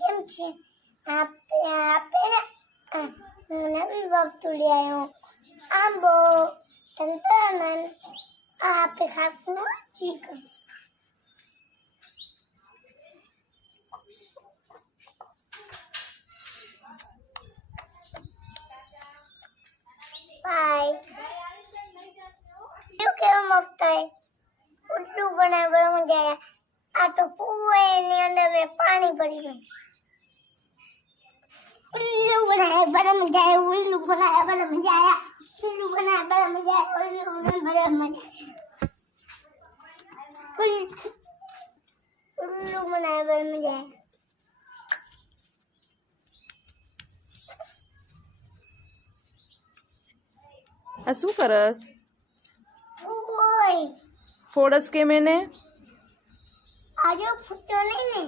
કેમ છે આપે નવી વસ્તુ લઈ આવ્યો આંબો સંતરાનન આપે ખાસનો ચીકન બાય કેવું મસ્ત है उल्लू बनाए बड़ा मजा आया आ तो कुएं ની અંદર में पानी भरी गई उल्लू बनाया बड़ा मजा आया उल्लू बनाया बड़ा मजा आया उल्लू बनाया बड़ा मजा आया उल्लू बनाया बड़ा मजा उल्लू बनाया बड़ा मजा आया આ શું કરસ? ઓય ફોડસ કે મેને આજો ફૂટો નહીં ને